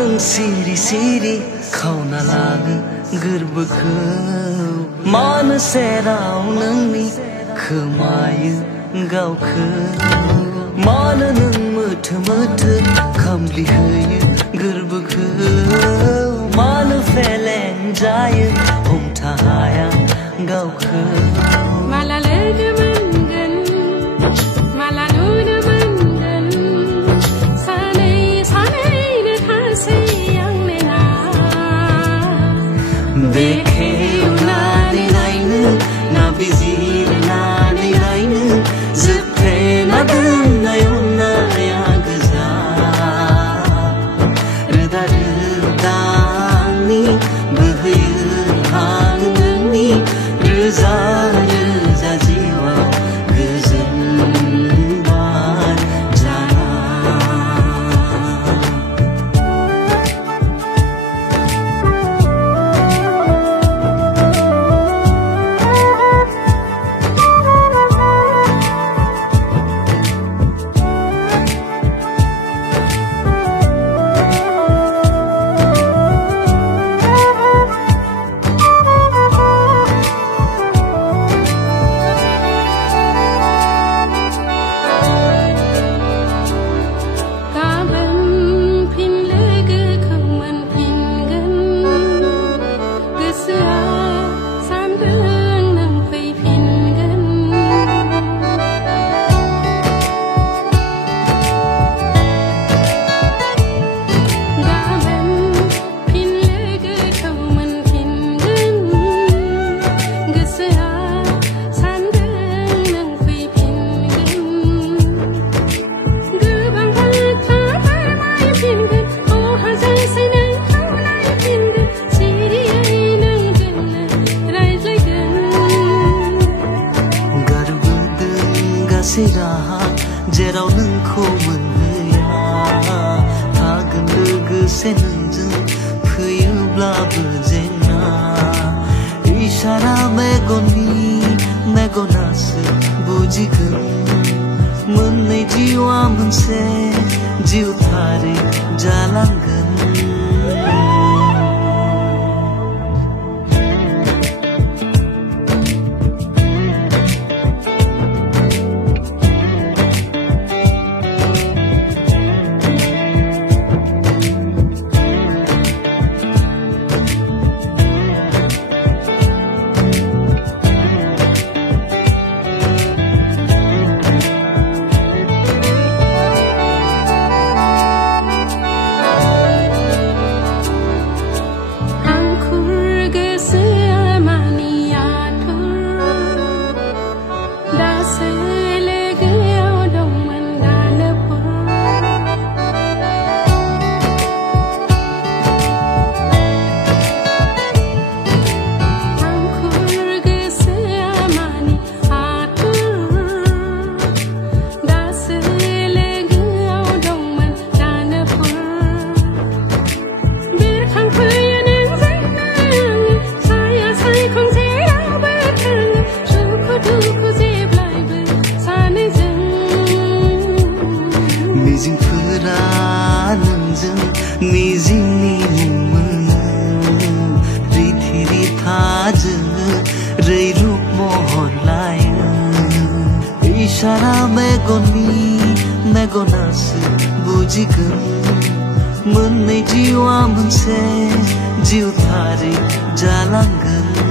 नों सिरि सिरि खावना लाङो गोरबोखौ मानो सेराव नोंनि खोमायो गावखौ मानो नों मोथो मोथो खामग्लिहोयो गोरबोखौ मानो फेलें जायो हमथा हाया गावखौ माला लोगो मोनगोन माला नुनो मोनगोन सानै सानैनो थासै आं नेना बेखेवनानै नायनो ना बिजिरनानै नायनो जोबथेना दोननाय अननाया गोजा रोदा रोदानि बोहैयो हां नोंनि रोजा रोजा जिउआव गोजोन बार जाना जेराव नोंखौ मोनहैया थागोन लोगोसे नोंजों फैयोब्लाबो जेंना इसारा मेगनासो बुजिगोन मोननै जिउआ मोनसे जिउथारै जालांगोन मिजिंफोरा नोंजों मिजिंनि मुं मोनो रिथि रिथा जोङो रैरुप महर लायो इसारा मेगनासो बुजिगोन मोननै जिउआ मोनसे जिउथारै जालांगोन